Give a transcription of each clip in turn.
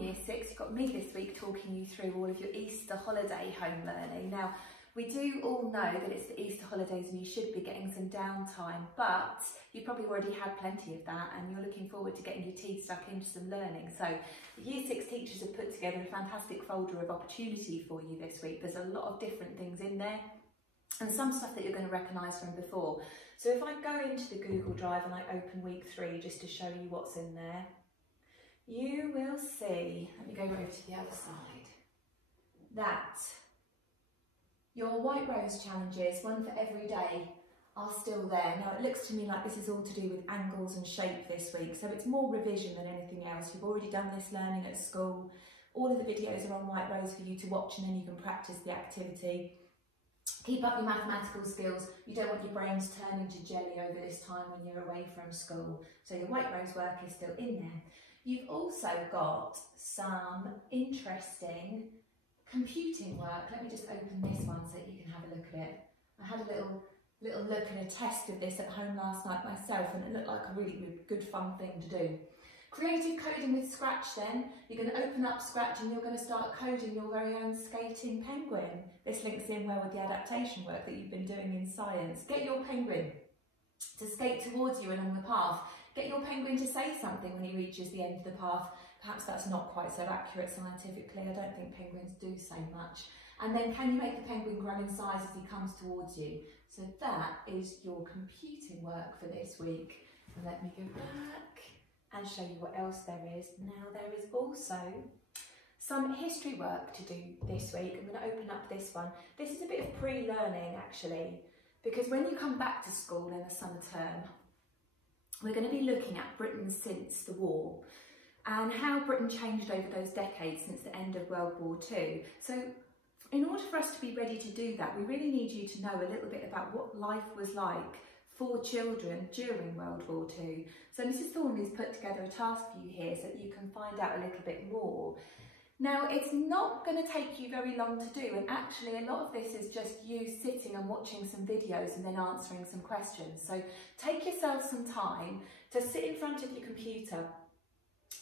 Year 6, you've got me this week talking you through all of your Easter holiday home learning. Now, we do all know that it's the Easter holidays and you should be getting some downtime, but you've probably already had plenty of that and you're looking forward to getting your teeth stuck into some learning. So the Year 6 teachers have put together a fantastic folder of opportunity for you this week. There's a lot of different things in there and some stuff that you're going to recognise from before. So if I go into the Google Drive and I open week 3 just to show you what's in there, you will see, let me go over to the other side, that your White Rose challenges, one for every day, are still there. Now it looks to me like this is all to do with angles and shape this week, so it's more revision than anything else. You've already done this learning at school. All of the videos are on White Rose for you to watch and then you can practice the activity. Keep up your mathematical skills. You don't want your brains to turn into jelly over this time when you're away from school. So your White Rose work is still in there. You've also got some interesting computing work. Let me just open this one so that you can have a look at it. I had a little look and a test of this at home last night myself and it looked like a really good fun thing to do. Creative coding with Scratch then. You're going to open up Scratch and you're going to start coding your very own skating penguin. This links in well with the adaptation work that you've been doing in science. Get your penguin to skate towards you along the path. Get your penguin to say something when he reaches the end of the path. Perhaps that's not quite so accurate scientifically. I don't think penguins do say much. And then can you make the penguin grow in size as he comes towards you? So that is your computing work for this week. And let me go back and show you what else there is. Now there is also some history work to do this week. I'm going to open up this one. This is a bit of pre-learning actually, because when you come back to school in the summer term, we're going to be looking at Britain since the war and how Britain changed over those decades since the end of World War II. So in order for us to be ready to do that, we really need you to know a little bit about what life was like for children during World War II. So Mrs Thornley's put together a task for you here so that you can find out a little bit more. Now, it's not going to take you very long to do, and actually a lot of this is just you sitting and watching some videos and then answering some questions. So take yourself some time to sit in front of your computer.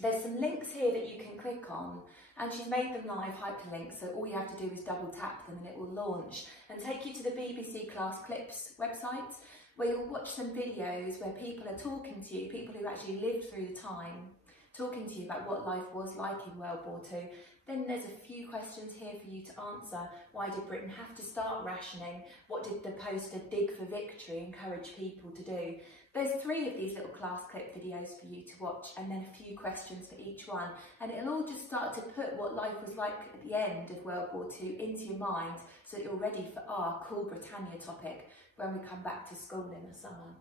There's some links here that you can click on, and she's made them live hyperlinks, so all you have to do is double tap them and it will launch and take you to the BBC Class Clips website, where you'll watch some videos where people are talking to you, people who actually lived through the time, talking to you about what life was like in World War II. Then there's a few questions here for you to answer. Why did Britain have to start rationing? What did the poster Dig for Victory encourage people to do? There's 3 of these little class clip videos for you to watch and then a few questions for each one. And it'll all just start to put what life was like at the end of World War II into your mind so that you're ready for our Cool Britannia topic when we come back to school in the summer.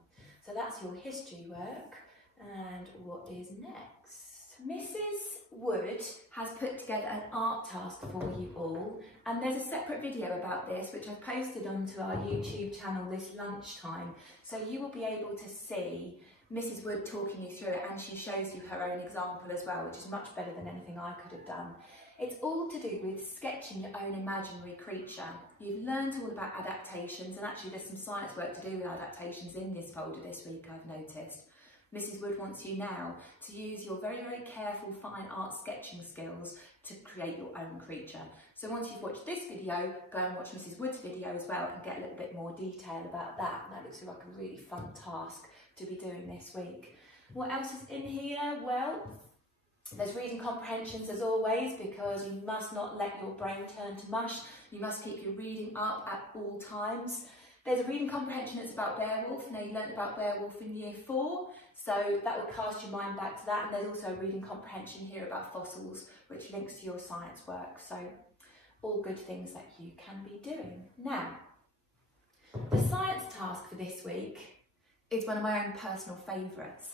So that's your history work. And what is next? Mrs Wood has put together an art task for you all, and there's a separate video about this which I've posted onto our YouTube channel this lunchtime, so you will be able to see Mrs Wood talking you through it, and she shows you her own example as well, which is much better than anything I could have done. It's all to do with sketching your own imaginary creature. You've learned all about adaptations, and actually there's some science work to do with adaptations in this folder this week, I've noticed. Mrs Wood wants you now to use your very, very careful fine art sketching skills to create your own creature. So once you've watched this video, go and watch Mrs Wood's video as well and get a little bit more detail about that. And that looks like a really fun task to be doing this week. What else is in here? Well, there's reading comprehensions as always, because you must not let your brain turn to mush. You must keep your reading up at all times. There's a reading comprehension that's about Beowulf. Now you learnt about Beowulf in year 4, so that will cast your mind back to that. And there's also a reading comprehension here about fossils, which links to your science work. So all good things that you can be doing. Now, the science task for this week is one of my own personal favourites.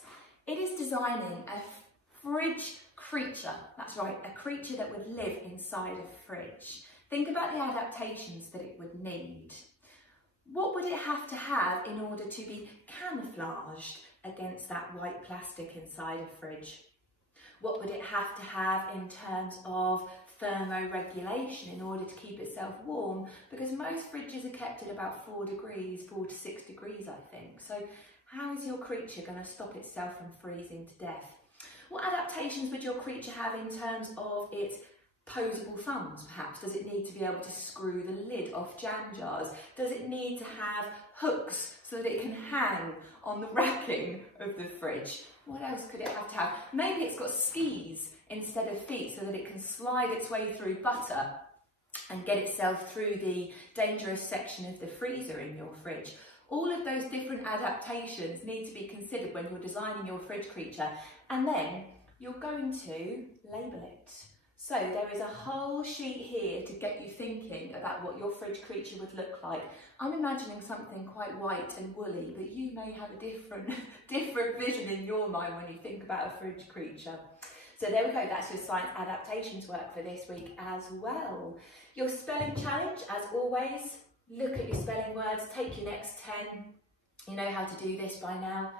It is designing a fridge creature. That's right, a creature that would live inside a fridge. Think about the adaptations that it would need. What would it have to have in order to be camouflaged against that white plastic inside a fridge? What would it have to have in terms of thermoregulation in order to keep itself warm? Because most fridges are kept at about 4 to 6 degrees, I think. So how is your creature going to stop itself from freezing to death? What adaptations would your creature have in terms of its posable thumbs, perhaps? Does it need to be able to screw the lid off jam jars? Does it need to have hooks so that it can hang on the racking of the fridge? What else could it have to have? Maybe it's got skis instead of feet so that it can slide its way through butter and get itself through the dangerous section of the freezer in your fridge. All of those different adaptations need to be considered when you're designing your fridge creature, and then you're going to label it. So there is a whole sheet here to get you thinking about what your fridge creature would look like. I'm imagining something quite white and woolly, but you may have a different vision in your mind when you think about a fridge creature. So there we go, that's your science adaptations work for this week as well. Your spelling challenge, as always, look at your spelling words, take your next 10. You know how to do this by now.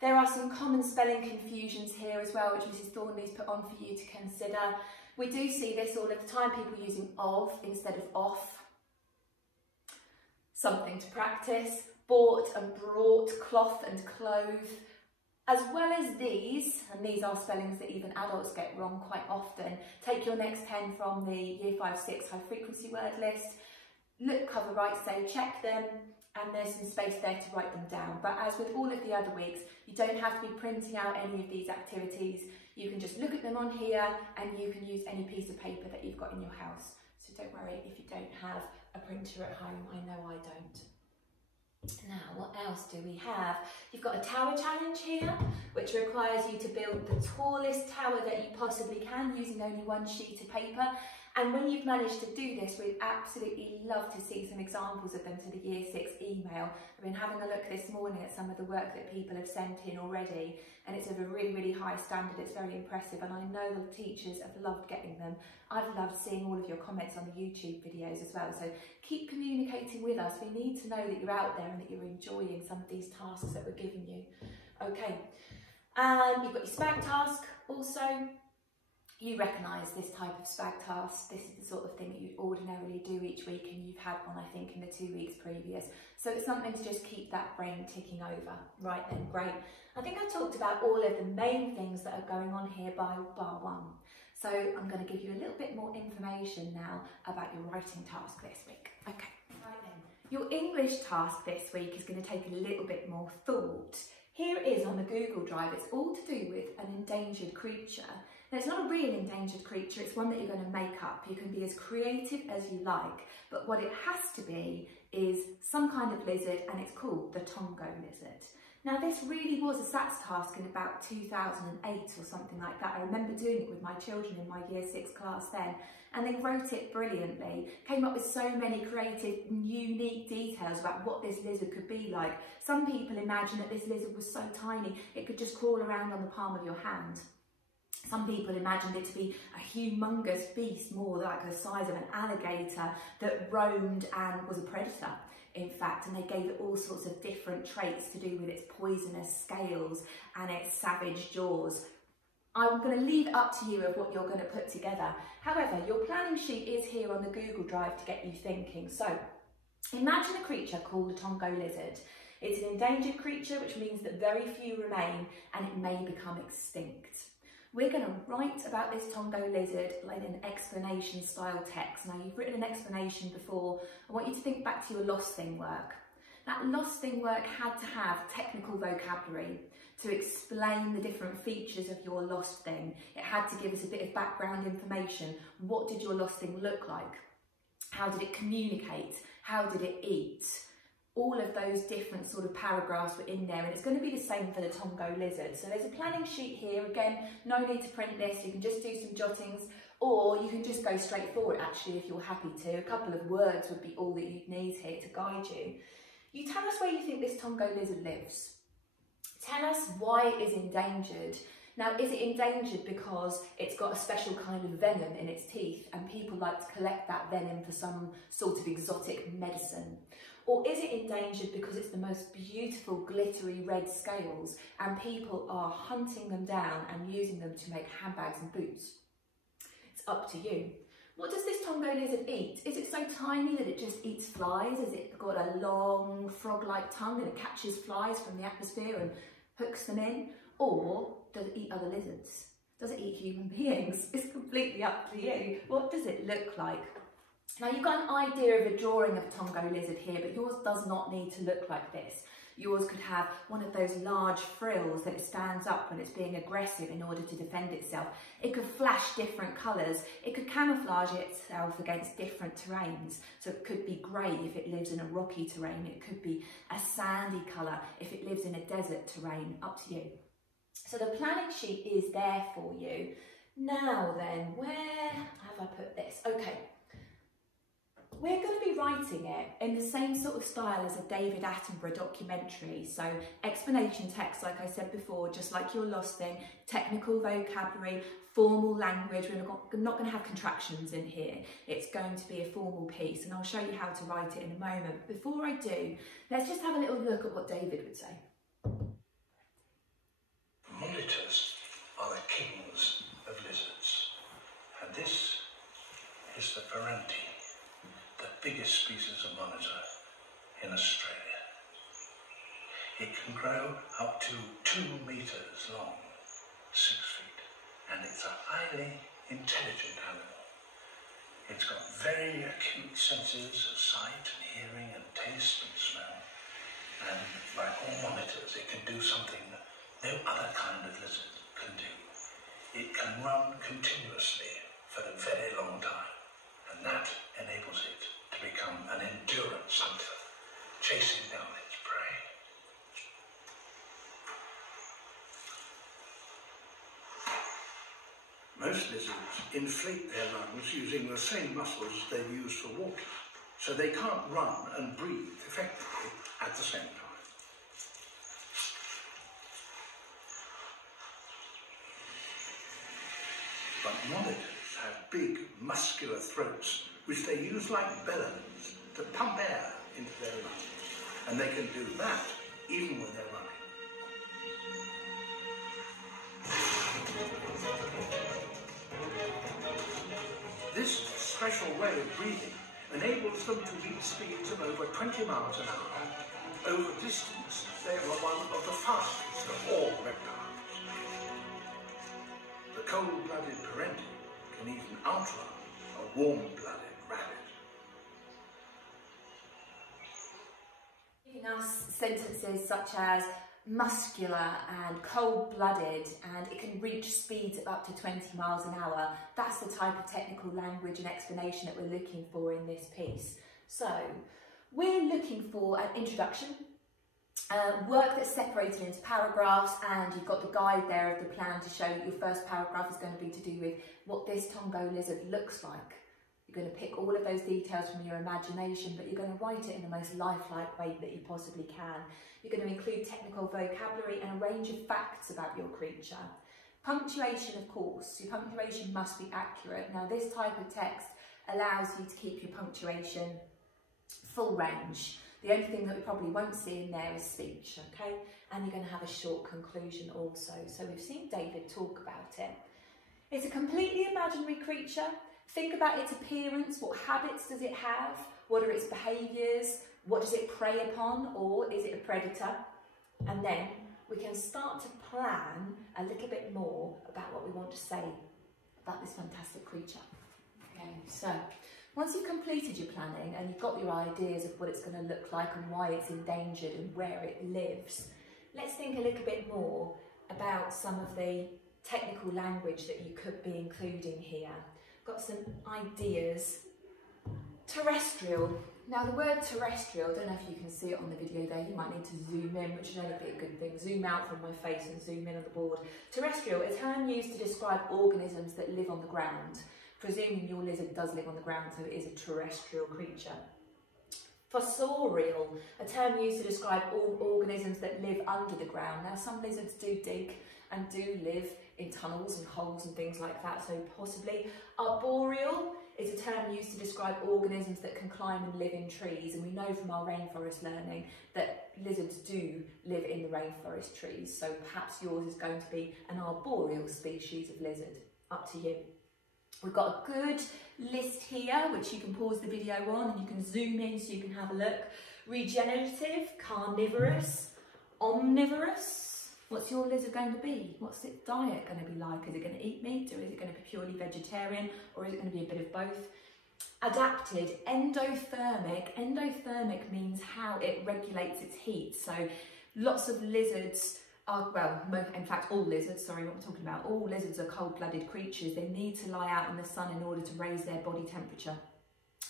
There are some common spelling confusions here as well, which Mrs. Thornley's put on for you to consider. We do see this all of the time, people using of instead of off. Something to practice. Bought and brought, cloth and clothe. As well as these, and these are spellings that even adults get wrong quite often, take your next 10 from the Year 5-6 high frequency word list. Look cover right, say check them, and there's some space there to write them down. But as with all of the other weeks, you don't have to be printing out any of these activities. You can just look at them on here and you can use any piece of paper that you've got in your house. So don't worry if you don't have a printer at home. I know I don't. Now, what else do we have? You've got a tower challenge here, which requires you to build the tallest tower that you possibly can using only one sheet of paper. And when you've managed to do this, we'd absolutely love to see some examples of them to the Year 6 email. I've been having a look this morning at some of the work that people have sent in already, and it's of a really, really high standard. It's very impressive, and I know the teachers have loved getting them. I've loved seeing all of your comments on the YouTube videos as well, so keep communicating with us. We need to know that you're out there and that you're enjoying some of these tasks that we're giving you. Okay, and you've got your SPAG task also. You recognise this type of SPAG task. This is the sort of thing that you'd ordinarily do each week, and you've had one, I think, in the 2 weeks previous. So it's something to just keep that brain ticking over. Right then, great. I think I've talked about all of the main things that are going on here by bar one. So I'm going to give you a little bit more information now about your writing task this week. Okay, right then. Your English task this week is going to take a little bit more thought. Here it is on the Google Drive. It's all to do with an endangered creature. Now, it's not a real endangered creature, it's one that you're going to make up. You can be as creative as you like, but what it has to be is some kind of lizard, and it's called the Tongo lizard. Now, this really was a SATS task in about 2008 or something like that. I remember doing it with my children in my Year 6 class then, and they wrote it brilliantly, came up with so many creative, unique details about what this lizard could be like. Some people imagine that this lizard was so tiny, it could just crawl around on the palm of your hand. Some people imagined it to be a humongous beast, more like the size of an alligator, that roamed and was a predator, in fact, and they gave it all sorts of different traits to do with its poisonous scales and its savage jaws. I'm going to leave it up to you of what you're going to put together. However, your planning sheet is here on the Google Drive to get you thinking. So, imagine a creature called the Tongo lizard. It's an endangered creature, which means that very few remain and it may become extinct. We're going to write about this Tongo lizard in an explanation style text. Now, you've written an explanation before. I want you to think back to your Lost Thing work. That Lost Thing work had to have technical vocabulary to explain the different features of your lost thing. It had to give us a bit of background information. What did your lost thing look like? How did it communicate? How did it eat? All of those different sort of paragraphs were in there, and it's going to be the same for the Tongo lizard. So there's a planning sheet here. Again, no need to print this. You can just do some jottings, or you can just go straight for it, actually, if you're happy to. A couple of words would be all that you'd need here to guide you. You tell us where you think this Tongo lizard lives. Tell us why it is endangered. Now, is it endangered because it's got a special kind of venom in its teeth and people like to collect that venom for some sort of exotic medicine? Or is it endangered because it's the most beautiful glittery red scales and people are hunting them down and using them to make handbags and boots? It's up to you. What does this Tongo lizard eat? Is it so tiny that it just eats flies? Has it got a long frog-like tongue and it catches flies from the atmosphere and hooks them in? Or does it eat other lizards? Does it eat human beings? It's completely up to you. What does it look like? Now you've got an idea of a drawing of a Tonga lizard here, but yours does not need to look like this. Yours could have one of those large frills that it stands up when it's being aggressive in order to defend itself. It could flash different colours. It could camouflage itself against different terrains. So it could be grey if it lives in a rocky terrain. It could be a sandy colour if it lives in a desert terrain. Up to you. So the planning sheet is there for you. Now then, where have I put this? Okay. We're going to be writing it in the same sort of style as a David Attenborough documentary. So explanation text, like I said before, just like your lost thing, technical vocabulary, formal language. We're not going to have contractions in here. It's going to be a formal piece, and I'll show you how to write it in a moment. Before I do, let's just have a little look at what David would say. Monitors are the kings of lizards, and this is the Perenti, the biggest species of monitor in Australia. It can grow up to 2 meters long, 6 feet, and it's a highly intelligent animal. It's got very acute senses of sight and hearing and taste and smell, and like all monitors, it can do something no other kind of lizard can do. It can run continuously for a very long time, and that enables it to become an endurance hunter, chasing down its prey. Most lizards inflate their lungs using the same muscles as they use for walking, so they can't run and breathe effectively at the same time. But monitors have big, muscular throats, which they use like bellows to pump air into their lungs. And they can do that even when they're running. This special way of breathing enables them to reach speeds of over 20 miles an hour. Over distance, they are one of the fastest of all reptiles. The cold-blooded Perenti can even outrun a warm-blooded rabbit. Giving us sentences such as muscular and cold-blooded, and it can reach speeds of up to 20 miles an hour. That's the type of technical language and explanation that we're looking for in this piece. So we're looking for an introduction, work that's separated into paragraphs, and you've got the guide there of the plan to show your first paragraph is going to be to do with what this Tonga lizard looks like. You're going to pick all of those details from your imagination, but you're going to write it in the most lifelike way that you possibly can. You're going to include technical vocabulary and a range of facts about your creature. Punctuation, of course, your punctuation must be accurate. Now, this type of text allows you to keep your punctuation full range. The only thing that we probably won't see in there is speech, okay? And you're going to have a short conclusion also. So we've seen David talk about it. It's a completely imaginary creature. Think about its appearance. What habits does it have? What are its behaviours? What does it prey upon? Or is it a predator? And then we can start to plan a little bit more about what we want to say about this fantastic creature. Okay, so once you've completed your planning and you've got your ideas of what it's going to look like and why it's endangered and where it lives, let's think a little bit more about some of the technical language that you could be including here. Got some ideas. Terrestrial. Now the word terrestrial, I don't know if you can see it on the video there, you might need to zoom in, which would only be a good thing. Zoom out from my face and zoom in on the board. Terrestrial, a term used to describe organisms that live on the ground. Presuming your lizard does live on the ground, so it is a terrestrial creature. Fossorial, a term used to describe all organisms that live under the ground. Now some lizards do dig and do live in tunnels and holes and things like that, so possibly. Arboreal is a term used to describe organisms that can climb and live in trees, and we know from our rainforest learning that lizards do live in the rainforest trees, so perhaps yours is going to be an arboreal species of lizard. Up to you. We've got a good list here, which you can pause the video on and you can zoom in so you can have a look. Regenerative, carnivorous, omnivorous, What's your lizard going to be? What's its diet going to be like? Is it going to eat meat, or is it going to be purely vegetarian, or is it going to be a bit of both? Adapted, endothermic. Endothermic means how it regulates its heat. So lots of lizards are, well, in fact all lizards, sorry, what I'm talking about, all lizards are cold-blooded creatures. They need to lie out in the sun in order to raise their body temperature.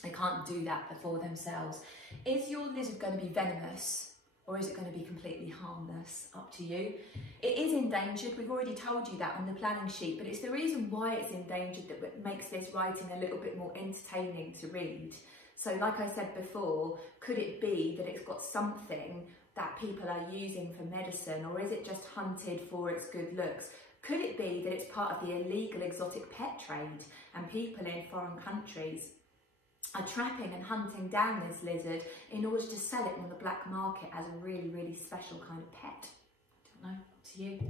They can't do that for themselves. Is your lizard going to be venomous, or is it going to be completely harmless? Up to you. It is endangered. We've already told you that on the planning sheet, but it's the reason why it's endangered that makes this writing a little bit more entertaining to read. So like I said before, could it be that it's got something that people are using for medicine, or is it just hunted for its good looks? Could it be that it's part of the illegal exotic pet trade, and people in foreign countries are trapping and hunting down this lizard in order to sell it on the black market as a really, really special kind of pet? I don't know, up to you.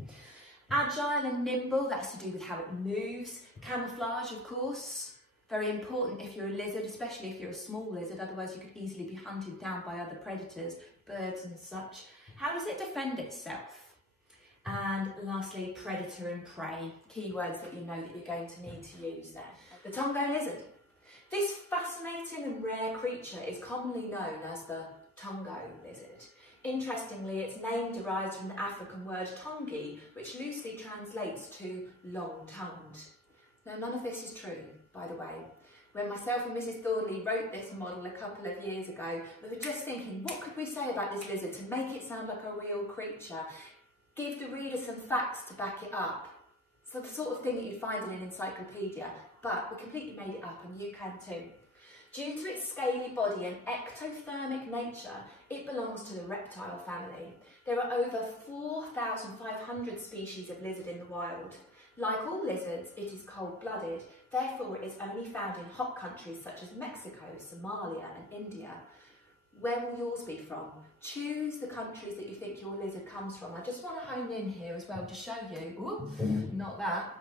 Agile and nimble, that's to do with how it moves. Camouflage, of course, very important if you're a lizard, especially if you're a small lizard, otherwise you could easily be hunted down by other predators, birds and such. How does it defend itself? And lastly, predator and prey, keywords that you know that you're going to need to use there. The Tonga lizard. This fascinating and rare creature is commonly known as the Tonga lizard. Interestingly, its name derives from the African word tongi, which loosely translates to long-tongued. Now, none of this is true, by the way. When myself and Mrs. Thornley wrote this model a couple of years ago, we were just thinking, what could we say about this lizard to make it sound like a real creature? Give the reader some facts to back it up. So the sort of thing that you'd find in an encyclopedia, but we completely made it up, and you can too. Due to its scaly body and ectothermic nature, it belongs to the reptile family. There are over 4,500 species of lizard in the wild. Like all lizards, it is cold-blooded, therefore it is only found in hot countries such as Mexico, Somalia and India. Where will yours be from? Choose the countries that you think your lizard comes from. I just want to hone in here as well to show you, ooh, not that,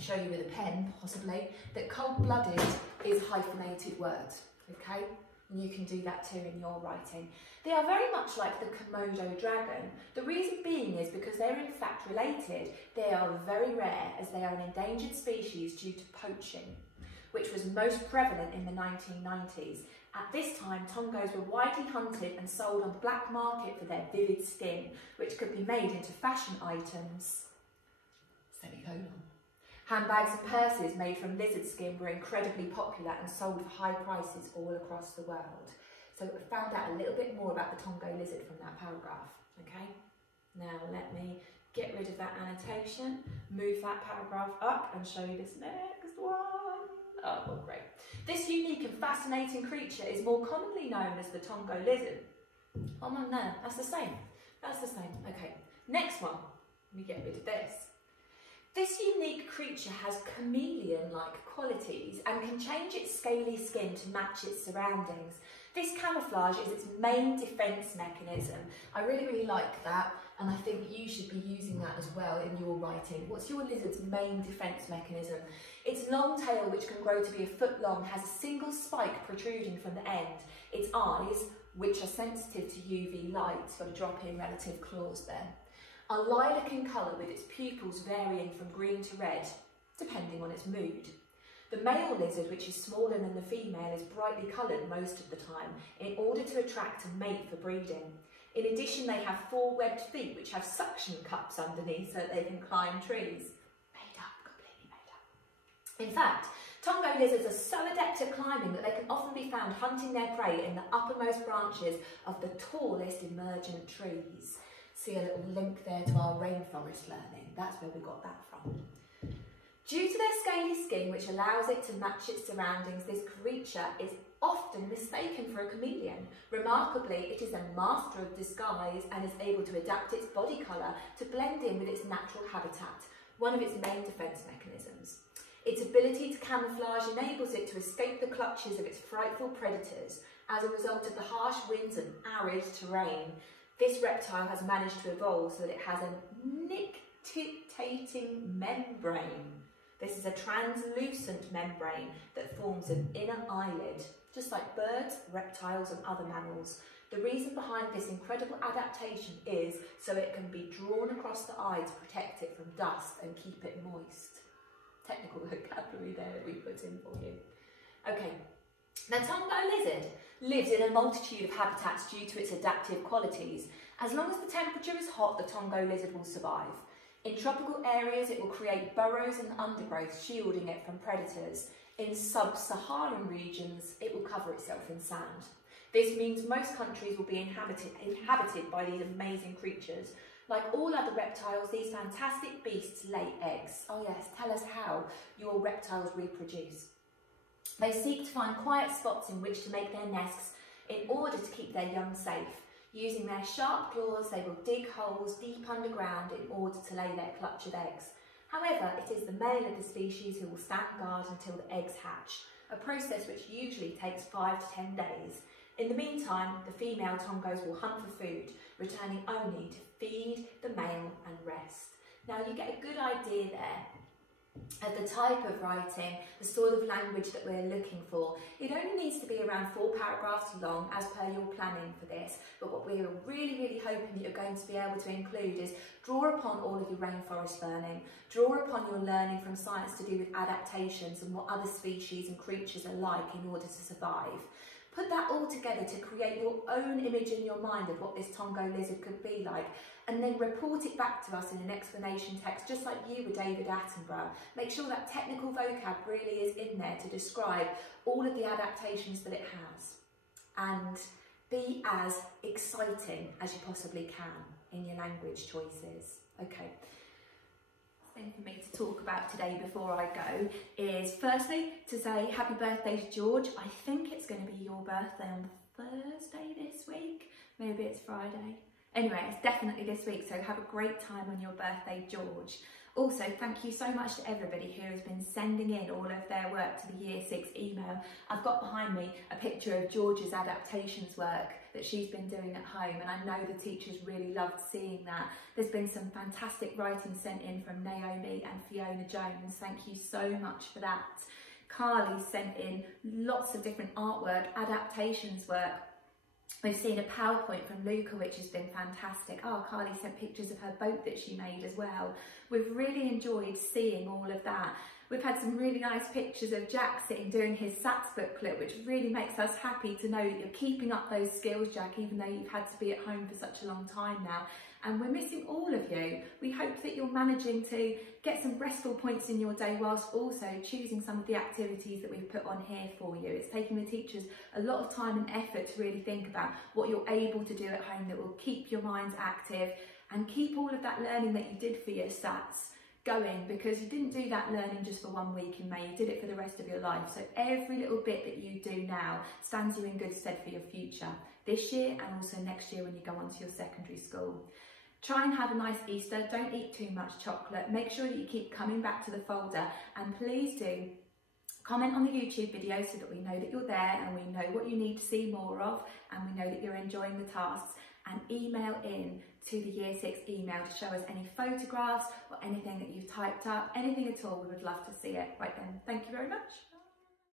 show you with a pen possibly, that cold-blooded is hyphenated words, okay? And you can do that too in your writing. They are very much like the Komodo dragon. The reason being is because they're in fact related. They are very rare as they are an endangered species due to poaching, which was most prevalent in the 1990s. At this time, Tongos were widely hunted and sold on the black market for their vivid skin, which could be made into fashion items. Semicolon. Handbags and purses made from lizard skin were incredibly popular and sold for high prices all across the world. So we found out a little bit more about the Tonga lizard from that paragraph, okay? Now let me get rid of that annotation, move that paragraph up and show you this next one. Oh, well, great. This unique and fascinating creature is more commonly known as the Tonga lizard. Oh no, that's the same. That's the same. Okay, next one. Let me get rid of this. This unique creature has chameleon-like qualities and can change its scaly skin to match its surroundings. This camouflage is its main defence mechanism. I really, really like that, and I think you should be using that as well in your writing. What's your lizard's main defence mechanism? Its long tail, which can grow to be a foot long, has a single spike protruding from the end. Its eyes, which are sensitive to UV light, it's got a drop-in relative clause there, are lilac in colour with its pupils varying from green to red, depending on its mood. The male lizard, which is smaller than the female, is brightly coloured most of the time in order to attract a mate for breeding. In addition, they have 4 webbed feet which have suction cups underneath so that they can climb trees. Made up, completely made up. In fact, Tonga lizards are so adept at climbing that they can often be found hunting their prey in the uppermost branches of the tallest emergent trees. See a little link there to our rainforest learning. That's where we got that from. Due to their scaly skin, which allows it to match its surroundings, this creature is often mistaken for a chameleon. Remarkably, it is a master of disguise and is able to adapt its body colour to blend in with its natural habitat, one of its main defence mechanisms. Its ability to camouflage enables it to escape the clutches of its frightful predators. As a result of the harsh winds and arid terrain, this reptile has managed to evolve so that it has a nictitating membrane. This is a translucent membrane that forms an inner eyelid, just like birds, reptiles and other mammals. The reason behind this incredible adaptation is so it can be drawn across the eye to protect it from dust and keep it moist. Technical vocabulary there that we put in for you. Okay, the Tonga lizard lives in a multitude of habitats due to its adaptive qualities. As long as the temperature is hot, the Tonga lizard will survive. In tropical areas, it will create burrows and undergrowth, shielding it from predators. In sub-Saharan regions, it will cover itself in sand. This means most countries will be inhabited by these amazing creatures. Like all other reptiles, these fantastic beasts lay eggs. Oh yes, tell us how your reptiles reproduce. They seek to find quiet spots in which to make their nests in order to keep their young safe. Using their sharp claws, they will dig holes deep underground in order to lay their clutch of eggs. However, it is the male of the species who will stand guard until the eggs hatch, a process which usually takes 5 to 10 days. In the meantime, the female Tongos will hunt for food, returning only to feed the male and rest. Now you get a good idea there of the type of writing, the sort of language that we're looking for. It only needs to be around 4 paragraphs long as per your planning for this, but what we're really hoping that you're going to be able to include is draw upon all of your rainforest learning, draw upon your learning from science to do with adaptations and what other species and creatures are like in order to survive. Put that all together to create your own image in your mind of what this Tonga lizard could be like, and then report it back to us in an explanation text, just like you with David Attenborough. Make sure that technical vocab really is in there to describe all of the adaptations that it has. And be as exciting as you possibly can in your language choices. Okay. Thing for me to talk about today before I go is firstly to say happy birthday to George. I think it's going to be your birthday on Thursday this week, maybe it's Friday. Anyway, it's definitely this week, so have a great time on your birthday, George. Also, thank you so much to everybody who has been sending in all of their work to the Year 6 email. I've got behind me a picture of George's adaptations work that she's been doing at home, and I know the teachers really loved seeing that. There's been some fantastic writing sent in from Naomi and Fiona Jones. Thank you so much for that. Carly sent in lots of different artwork, adaptations work. We've seen a PowerPoint from Luca, which has been fantastic. Oh, Carly sent pictures of her boat that she made as well. We've really enjoyed seeing all of that. We've had some really nice pictures of Jack sitting doing his SATs booklet, which really makes us happy to know that you're keeping up those skills, Jack, even though you've had to be at home for such a long time now. And we're missing all of you. We hope that you're managing to get some restful points in your day whilst also choosing some of the activities that we've put on here for you. It's taking the teachers a lot of time and effort to really think about what you're able to do at home that will keep your minds active and keep all of that learning that you did for your SATs going, because you didn't do that learning just for 1 week in May, you did it for the rest of your life. So every little bit that you do now stands you in good stead for your future, this year and also next year when you go on to your secondary school. Try and have a nice Easter, don't eat too much chocolate, make sure that you keep coming back to the folder, and please do comment on the YouTube video so that we know that you're there and we know what you need to see more of, and we know that you're enjoying the tasks, and email in to the Year 6 email to show us any photographs or anything that you've typed up, anything at all. We would love to see it. Right then, thank you very much.